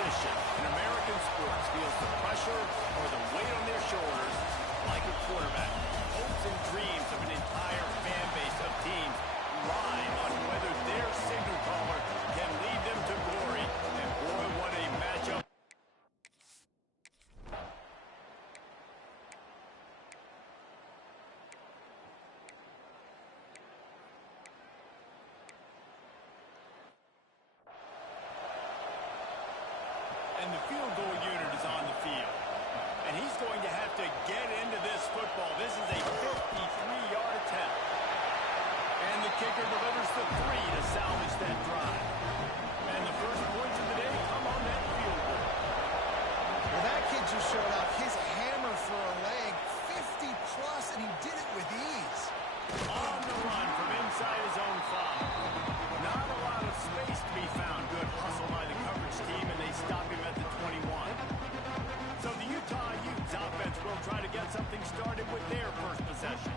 position in American sports feels the pressure or the weight on their shoulders like a quarterback. Hopes and dreams of an entire fan base of teams ride on whether their signal caller can lead them to glory. And boy, what a matchup. And the field goal unit is on the field. And he's going to have to get into this football. This is a 53-yard attempt. And the kicker delivers the 3 to salvage that drive. And the first points of the day come on that field goal. Well, that kid just showed off his hammer for a leg, 50-plus, and he did it with ease. On the run from inside his own 5. Not a lot of space to be found. Good hustle by the coverage team, and they stop him at the 21. So the Utah Utes offense will try to get something started with their first possession.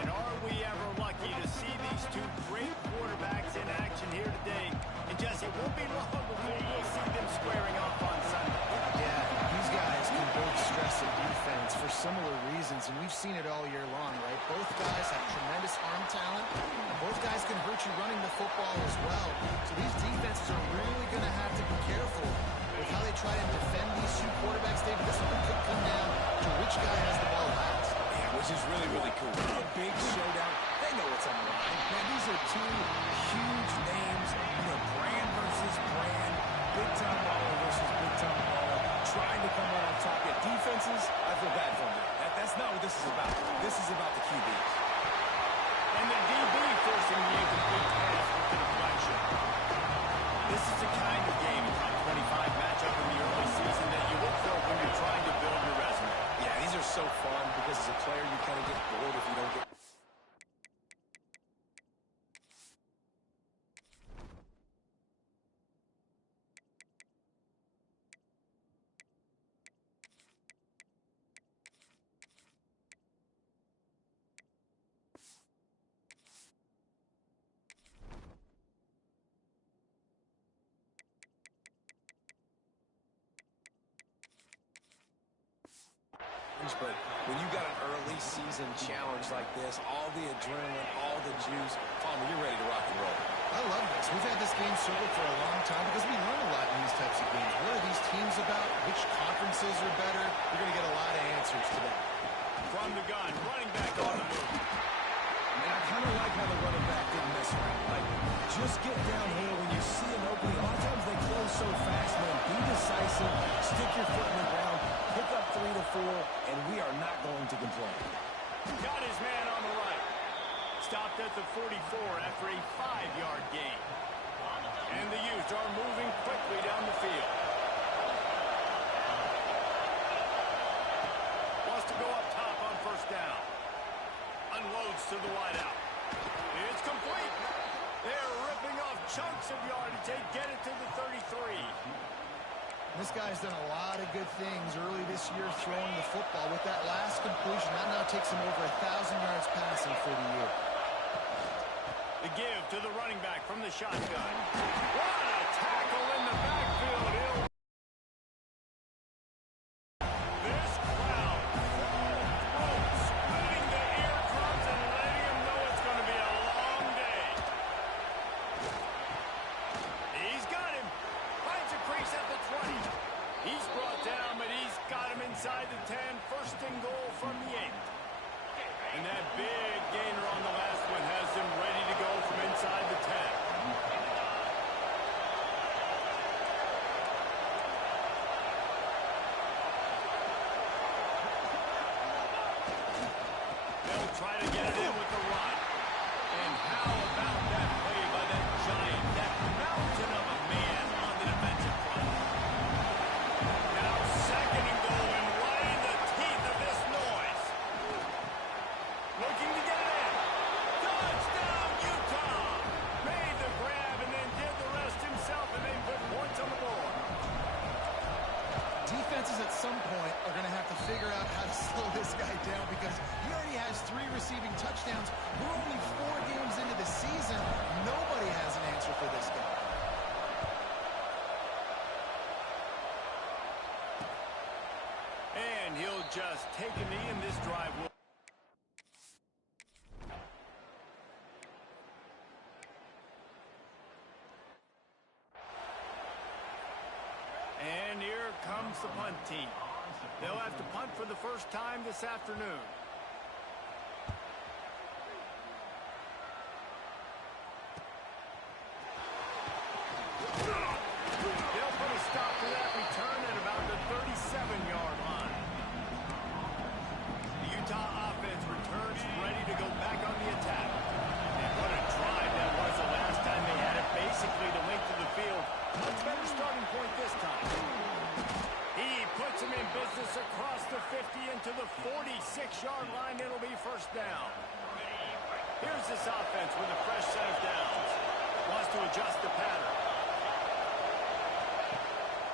And are we ever lucky to see these two great quarterbacks in action here today? And Jesse, it won't be long before we'll see them squaring off on Sunday. Yeah, these guys can both stress the defense for similar reasons, and we've seen it all year long, right? Both guys have tremendous arm talent, and both guys can hurt you running the football as well. So these defenses are really going to have to be careful with how they try to defend these two quarterbacks, David. This one could come down to which guy has the ball last. Yeah, which is really, really cool. A big showdown. They know what's on the line. Man, these are two huge names. You know, brand versus brand. Big-time baller versus big-time baller. Trying to come out on top. Yet defenses, I feel bad for them. That's not what this is about. This is about the QBs. And the DB forcing the incomplete pass with the deflection. This is the kind of game, a top 25 matchup in the early season that you look for when you're trying to build your resume. Yeah, these are so fun because as a player you kind of get bored if you don't get... But when you got an early season challenge like this, all the adrenaline, all the juice, Palmer, you're ready to rock and roll. I love this. We've had this game circled for a long time because we learn a lot in these types of games. What are these teams about? Which conferences are better? You're going to get a lot of answers today. From the gun, running back on the move. And I kind of like how the running back didn't mess around. Like, just get downhill when you see an opening. A lot of times they close so fast, man. Be decisive. Stick your foot in the ground. Pick up 3 to 4, and we are not going to complain. Got his man on the right. Stopped at the 44 after a 5-yard gain. And the Utes are moving quickly down the field. Wants to go up top on first down. Unloads to the wideout. It's complete. They're ripping off chunks of yardage. They get it to the 33. This guy's done a lot of good things early this year throwing the football. With that last completion, that now takes him over 1,000 yards passing for the year. The give to the running back from the shotgun. What a tackle in the backfield. This crowd splitting the eardrums and letting him know it's going to be a long day. He's got him. Finds a crease at the 20. He's brought down, but he's got him inside the 10. First and goal from the 8. And that big gainer on the last one has him ready to go from inside the 10. They'll try to get it in with the run. And how about that play by that giant, that mountain of a man on the defensive front. Now second and goal and right in the teeth of this noise. Looking to get it in. Touchdown, Utah! Made the grab and then did the rest himself, and they put points on the board. Defenses at some point are going to have to figure out how to slow this guy down because he already has 3 receiving touchdowns. We're only 4 games into the season. Nobody has an answer for this guy. And he'll just take a knee, and this drive will... And here comes the punt team. They'll have to punt for the first time this afternoon. They'll put a stop to that return at about the 37-yard line. The Utah offense returns ready to go back on the attack. And what a drive that was the last time they had it, basically the length of the field. Much better starting point this time. He puts him in business across the 50 into the 46-yard line. It'll be first down. Here's this offense with a fresh set of downs. Wants to adjust the pattern.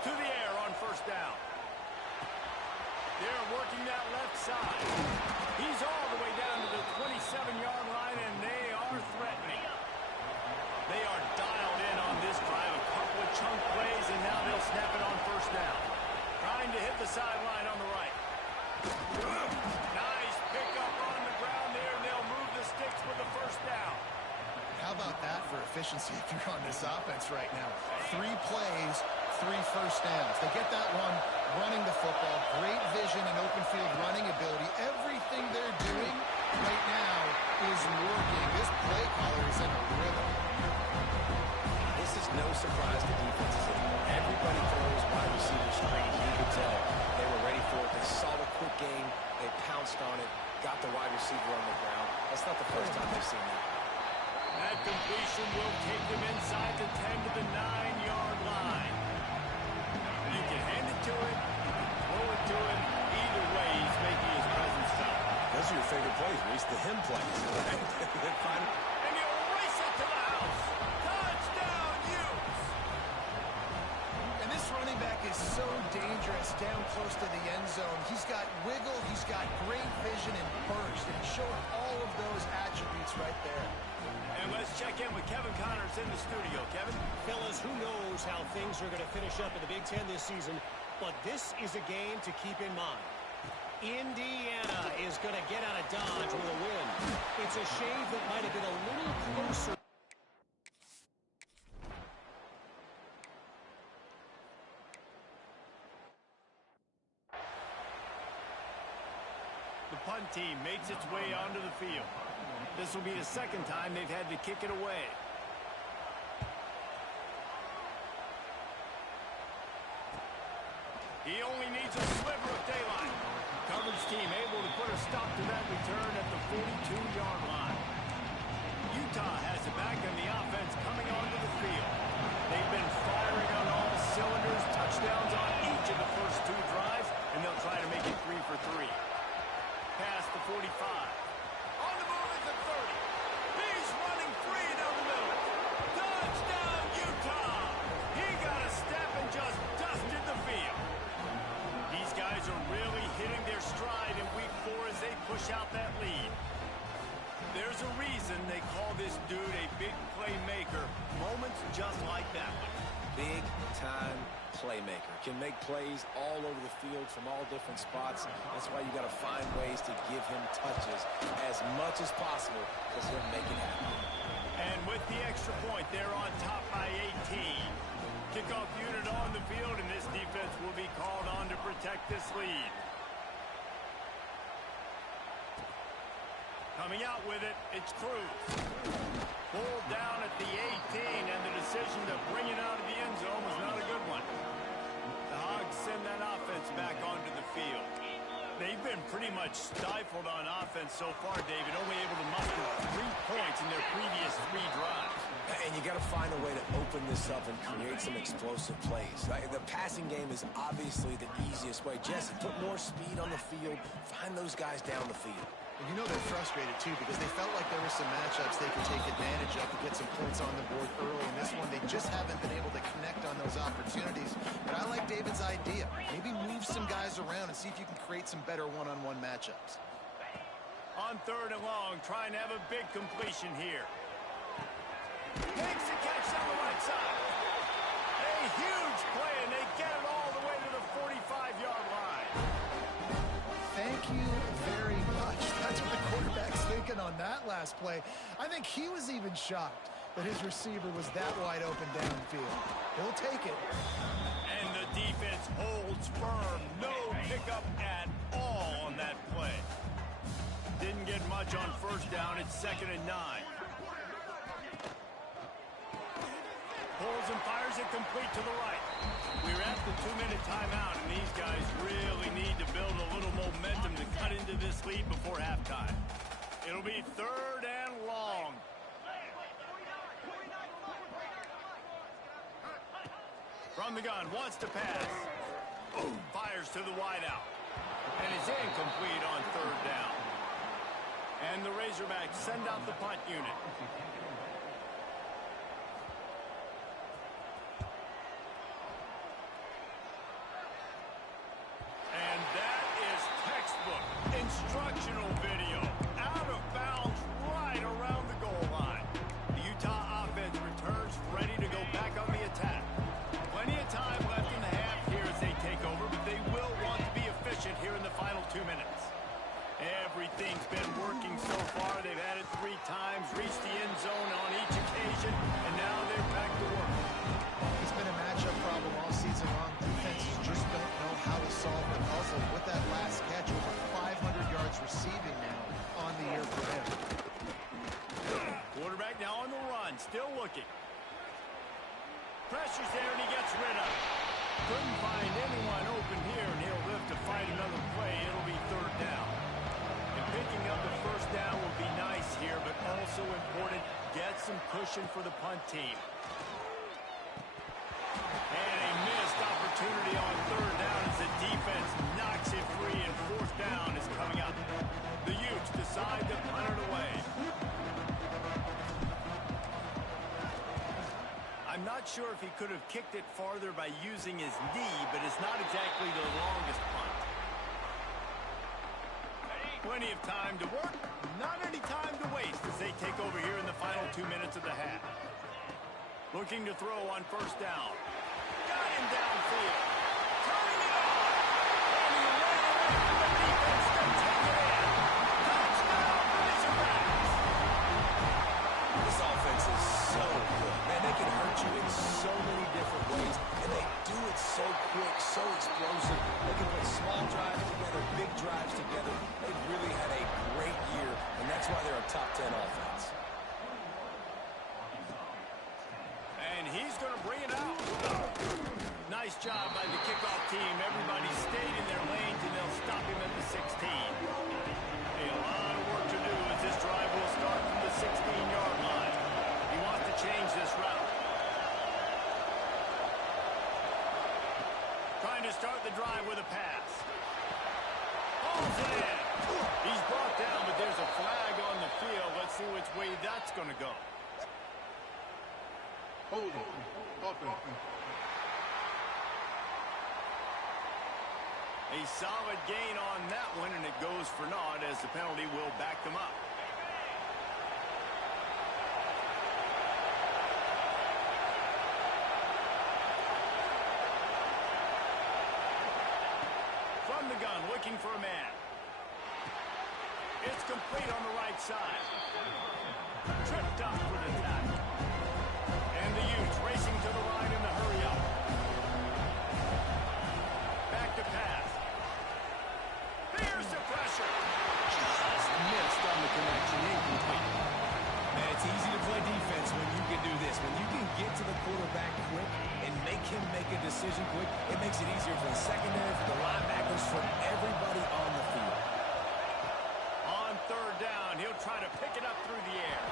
To the air on first down. They're working that left side. He's all the way down to the 27-yard line, and they are threatening. They are dialed in on this drive. A couple of chunk plays, and now they'll snap it on first down. Trying to hit the sideline on the right. Nice pickup on the ground there, and they'll move the sticks for the first down. How about that for efficiency if you're on this offense right now? 3 plays, 3 first downs. They get that one running the football. Great vision and open field running ability. Everything they're doing right now is working. This play caller is in a rhythm. This is no surprise to defenses anymore. Everybody throws wide receiver screens. You can tell they were ready for it. They saw the quick game. They pounced on it, got the wide receiver on the ground. That's not the first time they've seen that. That completion will take them inside the 10 to the 9-yard line. You can hand it to him, you can throw it to him. Either way, he's making his presence felt. Those are your favorite plays, Reese, the him plays. And he'll race it to the house. Touchdown, Utes! And this running back is so dangerous down close to the end zone. He's got wiggle, he's got great vision and burst, and he's showing all of those attributes right there. And let's check in with Kevin Connors in the studio. Kevin? Fellas, who knows how things are going to finish up in the Big Ten this season, but this is a game to keep in mind. Indiana is going to get out of Dodge with a win. It's a shave that might have been a little closer. The punt team makes its way onto the field. This will be the second time they've had to kick it away. He only needs a sliver of daylight. Coverage team able to put a stop to that return at the 42-yard line. Utah has it back, and the offense coming onto the field. They've been firing on all cylinders, touchdowns on each of the first 2 drives, and they'll try to make it 3 for 3. Past the 45. On the move at the 30. He's running free down the middle. Touchdown, Utah! He got a step and just dusted the field. These guys are really hitting their stride in week 4 as they push out that lead. There's a reason they call this dude a big playmaker. Moments just like that one. Big-time playmaker. Can make plays all over the field from all different spots. That's why you got to find ways to give him touches as much as possible because he'll make it happen. And with the extra point, they're on top by 18. Kickoff unit on the field, and this defense will be called on to protect this lead. Coming out with it, it's Cruz. Pulled down at the 18, and the decision to bring it out of the end zone was not a good one. The Hogs send that offense back onto the field. They've been pretty much stifled on offense so far, David, only able to muster 3 points in their previous 3 drives. And you got to find a way to open this up and create some explosive plays. The passing game is obviously the easiest way. Jesse, put more speed on the field. Find those guys down the field. And you know they're frustrated, too, because they felt like there were some matchups they could take advantage of to get some points on the board early. In this one, they just haven't been able to connect on those opportunities. But I like David's idea. Maybe move some guys around and see if you can create some better one-on-one matchups. On 3rd and long, trying to have a big completion here. Makes the catch on the right side. A huge play, and they get it all the way to the 45-yard line. thinking on that last play? I think he was even shocked that his receiver was that wide open downfield. He'll take it. And the defense holds firm. No pickup at all on that play. Didn't get much on first down. It's 2nd and 9. Pulls and fires it complete to the right. We're at the 2-minute timeout, and these guys really need to build a little momentum to cut into this lead before halftime. It'll be 3rd and long. From the gun, wants to pass. Boom, fires to the wideout. And is incomplete on 3rd down. And the Razorbacks send out the punt unit. And that is textbook instructional video. Out of bounds right around the goal line. The Utah offense returns ready to go back on the attack. Plenty of time left in the half here as they take over, but they will want to be efficient here in the final 2 minutes. Everything's been working so far. They've had it 3 times, reached the end zone on each occasion, and now they're back to work. It's been a matchup problem all season long. Defenses just don't know how to solve the puzzle. With that last catch, over 500 yards receiving now on the year for him. Quarterback now on the run, still looking. Pressure's there, and he gets rid of it. Couldn't find anyone open here, and he'll live to fight another play. It'll be 3rd down. And picking up the 1st down will be nice here, but also important, get some cushion for the punt team. And a missed opportunity on 3rd down as the defense knocks it free, and 4th down is coming up. The Utes decide to punt it away. I'm not sure if he could have kicked it farther by using his knee, but it's not exactly the longest punt. Plenty of time to work, not any time to waste as they take over here in the final 2 minutes of the half. Looking to throw on 1st down. Got him downfield. Turning it on. And he ran away from the defense to take it in. Touchdown, Razorbacks. This offense is so good. Man, they can hurt you in so many different ways, and they do it so quick, so explosive. They can put small drives together, big drives together. They've really had a great year, and that's why they're a top 10 offense. And he's going to bring it out. Nice job by the kickoff team. Everybody stayed in their lanes, and they'll stop him at the 16. A lot of work to do as this drive will start from the 16-yard line. He wants to change this route. Trying to start the drive with a pass. Pulls it in. He's brought down, but there's a flag on the field. Let's see which way that's going to go. Hold on. A solid gain on that one, and it goes for naught as the penalty will back them up. From the gun, looking for a man. It's complete on the right side. Tripped up for the tackle. And the Utes racing to the line in the hurry-up. Back to pass. There's the pressure. Just missed on the connection. Incomplete. Man, it's easy to play defense when you can do this. When you can get to the quarterback quick and make him make a decision quick, it makes it easier for the secondary, for the linebackers, for everybody on the field. On 3rd down, he'll try to pick it up through the air.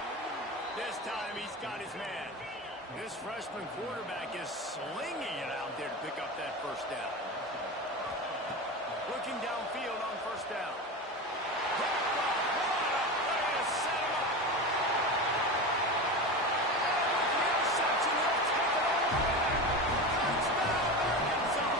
This time he's got his man. This freshman quarterback is slinging it out there to pick up that 1st down. Looking downfield on 1st down. What a play to set him up. And with the interception, he'll take it all the way. Touchdown, Arkansas.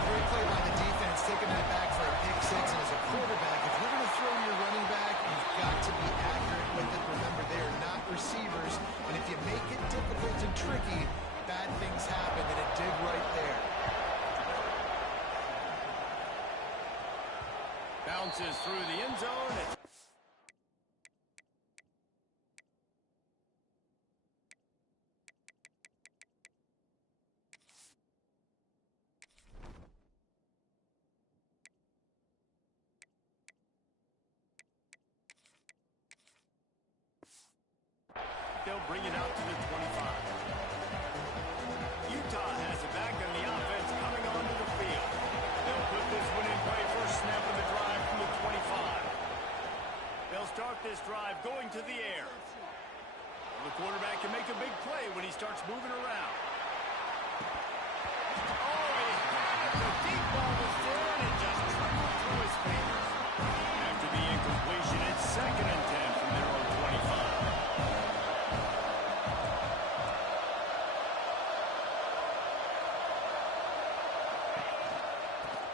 Great play by the defense, taking that back for a pick 6. And as a quarterback, if you're going to throw to your running back, you've got to be accurate with it. Remember, they are not receivers. And if you make it difficult and tricky, bad things happen, and it did right there. Bounces through the end zone.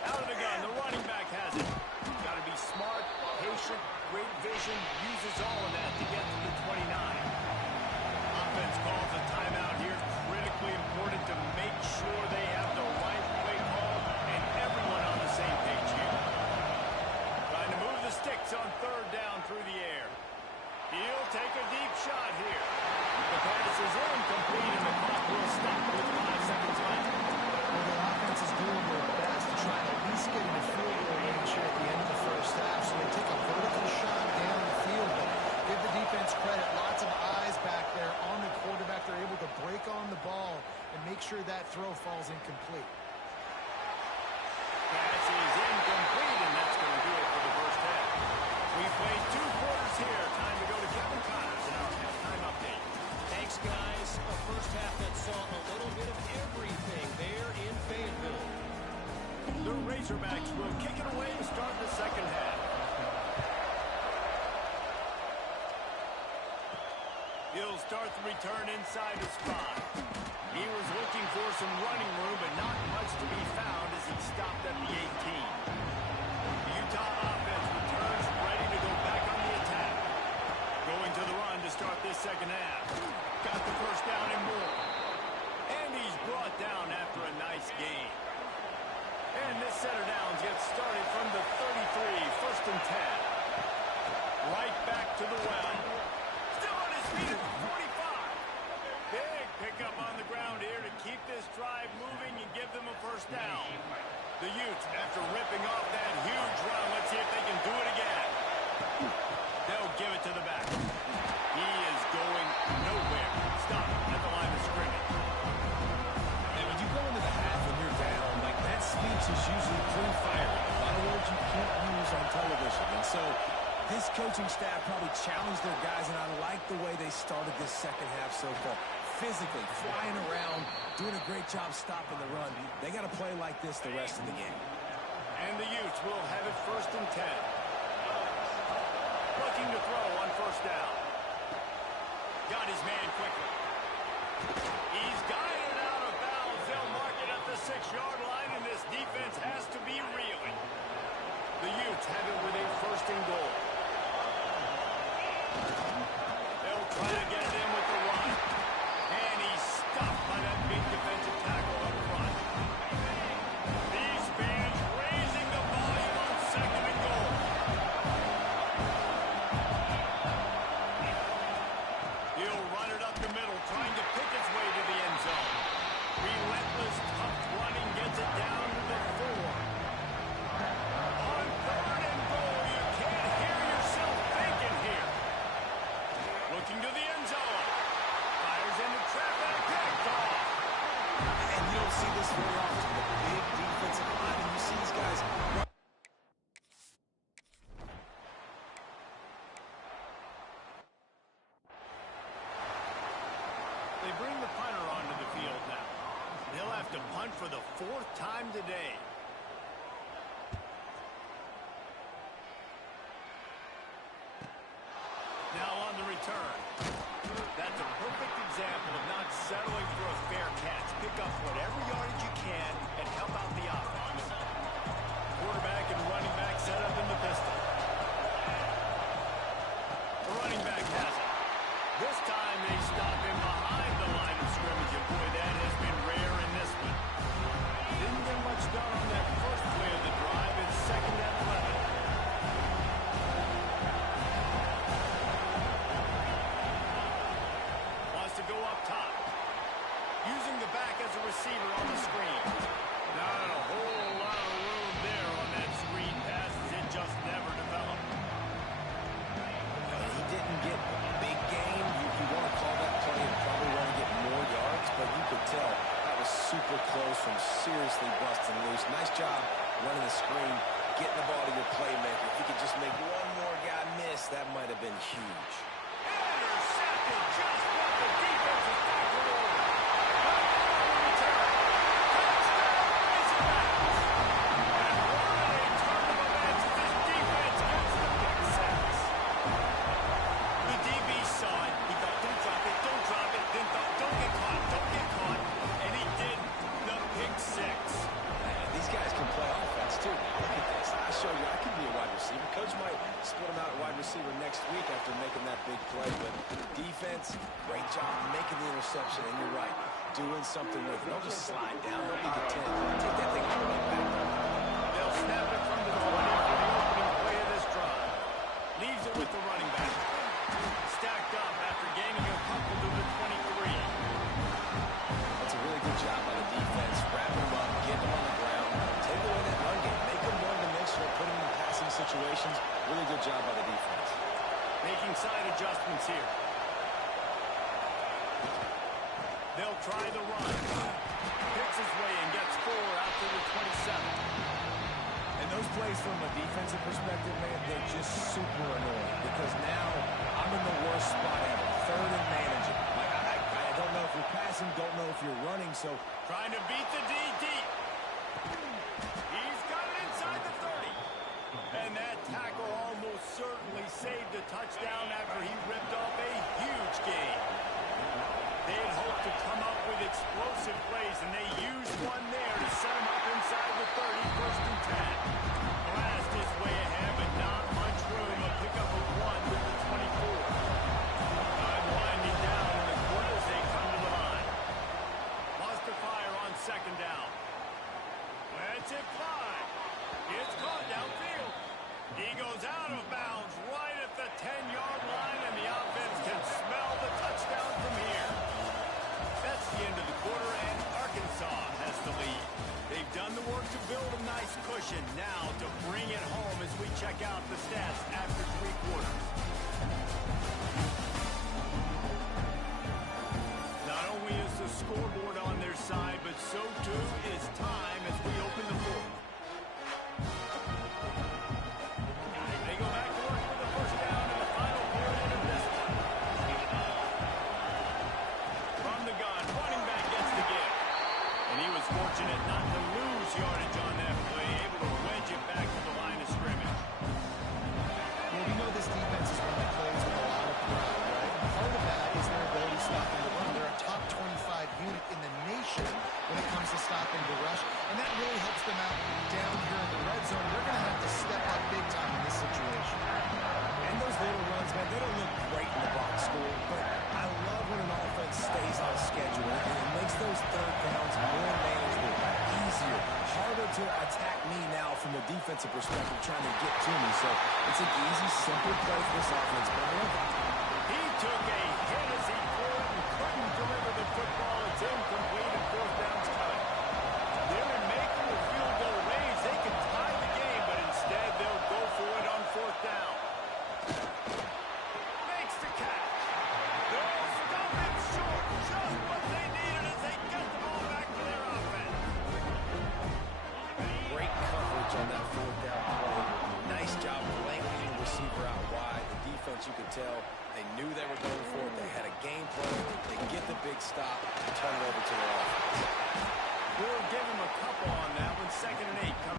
Out of the gun, the running back has it. Got to be smart, patient, great vision, uses all of that to get to the 29. Offense calls a timeout here. Critically important to make sure they have the right play call and everyone on the same page here. Trying to move the sticks on third down through the air. He'll take a deep shot here. The pass is incomplete and the clock will stop with 5 seconds left. Well, the offense is doing their best to try and at least get into field goal range here at the end of the first half. So they take a vertical shot down the field, but give the defense credit. Lots of eyes back there on the quarterback. They're able to break on the ball and make sure that throw falls incomplete. Pass is incomplete, and that's going to do it for the first half. We've played 2 quarters here. Time to go to Kevin Connors in our halftime update. Thanks, guys. A first half that saw a little bit of everything there in Fayetteville. The Razorbacks will kick it away to start the second half. He'll start the return inside his 5. He was looking for some running room, but not much to be found as he stopped at the 18. The Utah offense returns ready to go back on the attack. Going to the run to start this second half. Got the first down and more. And he's brought down after a nice gain. And this set of downs gets started from the 33, first and 10. Right back to the well. Still on his feet at the 45. Big pickup on the ground here to keep this drive moving and give them a first down. The Utes, after ripping off that huge run, let's see if they can do it again. They'll give it to the back. He is going nowhere. Stop at the line of scrimmage. And when you go into the half and you're down, like that speech is usually pretty fiery. A lot of words you can't use on television. And so this coaching staff probably challenged their guys, and I like the way they started this second half so far. Physically, flying around, doing a great job stopping the run. They got to play like this the rest of the game. And the Utes will have it first and 10. Looking to throw on first down. Got his man quickly. He's got it out of bounds. They'll mark it at the 6-yard line, and this defense has to be reeling. The Utes have it with a first and goal. They'll try to get it in with the run. And he's stopped by that big defensive tackle up front. These fans raising the volume on second and goal. He'll run it up the middle, trying to pick his way to the end zone. Relentless, tough running gets it down to the 4. On third and goal, you can't hear yourself thinking here. Looking to the end zone. Fires into traffic, picked off. And you don't see this very often. The big defensive line, and you see these guys run. They bring the punter onto the field now. He'll have to punt for the 4th time today. Now on the return. That's a perfect example of not settling for a fair catch. Pick up whatever yardage you can and help out the offense. Quarterback and running back set up in the pistol. The running back has it. This time they stop him behind the line of scrimmage, and boy, that has been rare in this one. Didn't get much done on that first play of the drive. It's second and 11. Wants to go up top. Using the back as a receiver on the screen. Not a whole lot of room there on that screen pass, as it just never developed. He didn't get a big gain. You want to call that play and probably want to get more yards, but you could tell that was super close from seriously busting loose. Nice job running the screen, getting the ball to your playmaker. If you could just make one more guy miss, that might have been huge. Intercepted just what the defensive tackle over. Touchdown, Razorbacks. And what a turn of events as this defense gets the pick 6. The DB saw it. He thought, don't drop it, don't drop it. Then thought, don't get caught, and he did the pick 6. Man, these guys can play offense defense, great job making the interception, and you're right, doing something with it. Don't just slide down. Don't need the 10. Take that thing all the way back. They'll snap it from the 20 for the opening play of this drive. Leaves it with the running back. Stacked up after gaining a couple to the 23. That's a really good job by the defense. Wrap them up, get them on the ground, take away that run game, make them one-dimensional, put them in passing situations. Really good job by the defense. Making side adjustments here. They'll try the run. Picks his way and gets 4 out to the 27. And those plays from a defensive perspective, man, they're just super annoying because now I'm in the worst spot ever. Third and managing. Like, I don't know if you're passing, don't know if you're running, so. Trying to beat the D deep. He's got it inside the 30. And that tackle almost certainly saved a touchdown after he ripped off a huge gain. They had hoped to come up with explosive plays, and they used one there to set him up inside the 30, first and 10. Blast his way ahead, but not much room. A pickup of 1 to the 24. Time winding down in the quarter as they come to the line. Lost to fire on second down. Lets it fly. It's caught downfield. He goes out of bounds right at the 10-yard line, and the offense can smell the touchdown from here. That's the end of the quarter, and Arkansas has the lead. They've done the work to build a nice cushion. Now to bring it home as we check out the stats after 3 quarters. Not only is the scoreboard on their side, but so too is time as we open the fourth. They go back to work for the first down in the final period of this one. From the gun, running back gets the give. And he was fortunate not to lose yardage on that play, able to wedge it back to the line of scrimmage. Well, we know this defense is one that plays with a lot of pride, right? And part of that is their ability stopping the run. They're a top 25 unit in the nation when it comes to stopping the rush, and that really helps them out down here in the red zone. They're going to have to step up big time in this situation. And those little runs, man, they don't look great in the box score, but I love when an offense stays on schedule and it makes those third downs more manageable, easier, harder to attack me now from a defensive perspective trying to get to me. So it's an easy, simple play for this offense, but I love it. He took a hit as he threw it and couldn't deliver the football. It's incomplete and fourth down's cut. They're in making the field goal range. They can tie the game, but instead they'll go for it on fourth down. Makes the catch. They'll stop it short. Just what they needed as they get the ball back to their offense. Great coverage on that fourth down play. Nice job blanketing the receiver out wide. The defense, you could tell, they knew they were going for it. They had a game plan. They get the big stop and turn it over to their offense. We'll give him a couple on that one. 2nd and 8.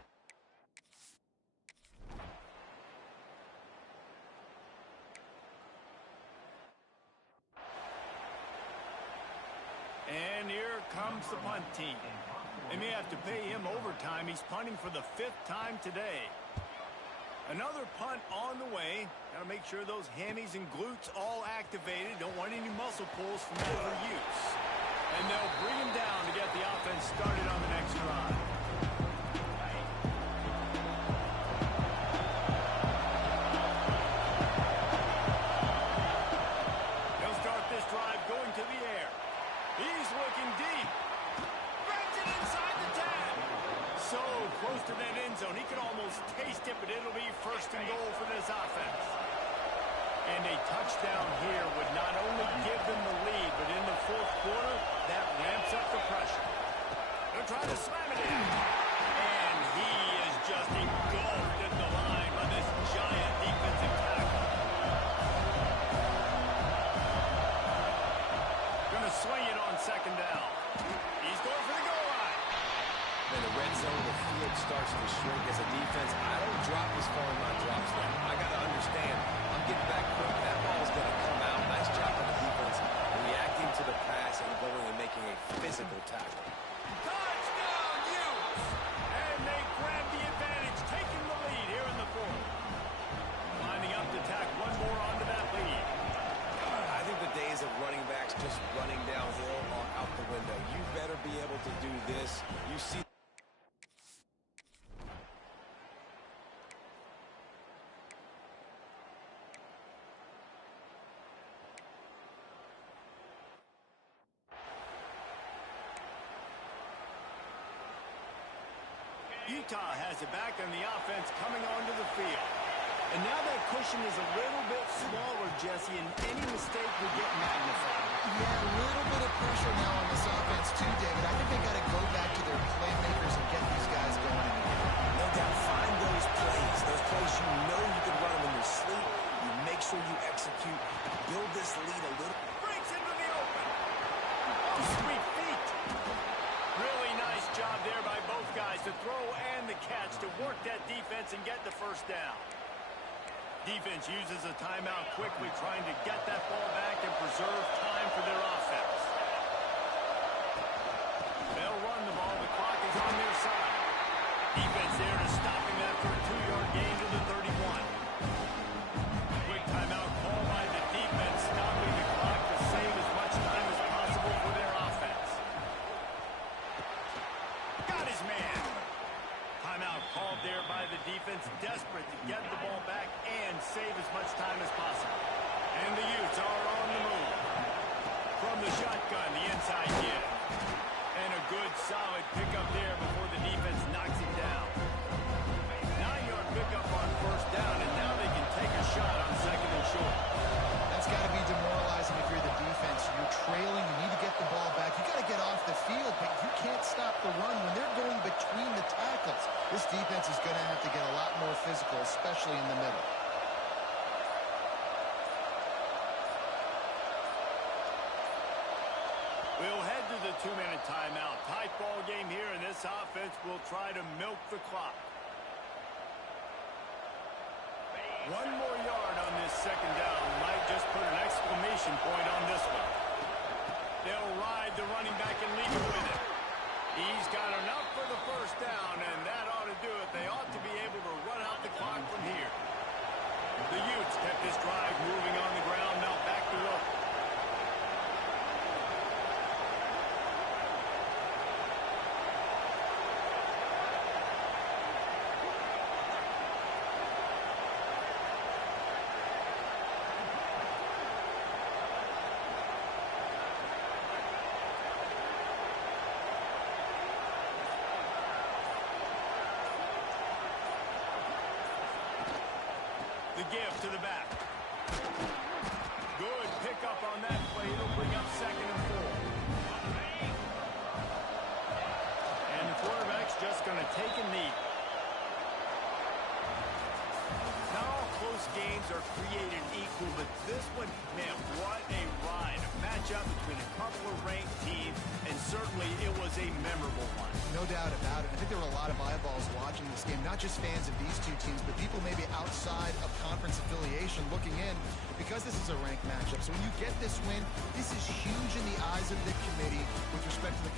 And here comes the punt team. They may have to pay him overtime. He's punting for the 5th time today. Another punt on the way. Got to make sure those hammies and glutes all activated. Don't want any muscle pulls from overuse. And they'll bring him down to get the offense started on the next drive. They'll start this drive going to the air. He's looking deep. Grabs it inside the 10. So close to that end zone. He could almost taste it, but it'll be 1st and goal for this offense. And a touchdown here would not only give them the lead, but in the 4th quarter, that ramps up the pressure. They'll try to slam it in. And he is just engulfed at the line by this giant defensive tackle. Gonna swing it on 2nd down. He's going for the goal line. In the red zone, the field starts to shrink as a defense. I don't drop as far in my drops now. I got to understand, I'm getting back quick. That ball's going to come out. Nice job on the defense reacting to the pass and going and making a physical tackle. Touchdown, Utes! And they grab the advantage, taking the lead here in the 4th. Lining up to tack one more onto that lead. I think the days Utah has it back on the offense coming onto the field. And now that cushion is a little bit smaller, Jesse, and any mistake would get magnified. Yeah, a little bit of pressure now on this offense too, David. I think they got to go back to their playmakers and get these guys going in the game. No doubt, find those plays you know you can run them in your sleep. You make sure you execute, build this lead a little. Breaks into the open. Oh, sweet feet. Really nice job there by both guys to throw and the catch to work that defense and get the first down. Defense uses a timeout quickly, trying to get that ball back and preserve time for their offense. They'll run the ball. The clock is on their side. Defense there to stop him after a 2-yard gain to the 31. Quick timeout call by the defense, stopping the clock to save as much time as possible for their offense. Got his man. Timeout called there by the defense, desperate to get the ball back and save as much time as possible. And the Utes are on the move. From the shotgun, the inside give. And a good, solid pickup there before the defense knocks it down. 9-yard pickup on first down, and now they can take a shot on second and short. That's got to be demoralizing if you're the defense. You're trailing. You need to get the ball back. You got to get off the field, but you can't stop the run when they're going between the tackles. This defense is going to have to get a lot more physical, especially in the middle. We'll head to the 2-minute timeout. Tight ball game here, and this offense will try to milk the clock. 1 more yard on this second down. Might just put an exclamation point on this one. They'll ride the running back and leave it with him. He's got enough for the first down, and that ought to do it. They ought to be able to run out the clock from here. The Utes kept this drive moving on the ground. Now back to work. The give to the back. Good pickup on that play. It'll bring up second and 4. And the quarterback's just going to take a knee. Not all close games are created equal, but this one, man, what a ride. A matchup between a couple of ranked teams, and certainly it was a memorable one. No doubt about it. I think there were a lot of eyeballs watching this game, not just fans of these two teams, but people maybe outside of conference affiliation looking in, because this is a ranked matchup. So when you get this win, this is huge in the eyes of the committee with respect to the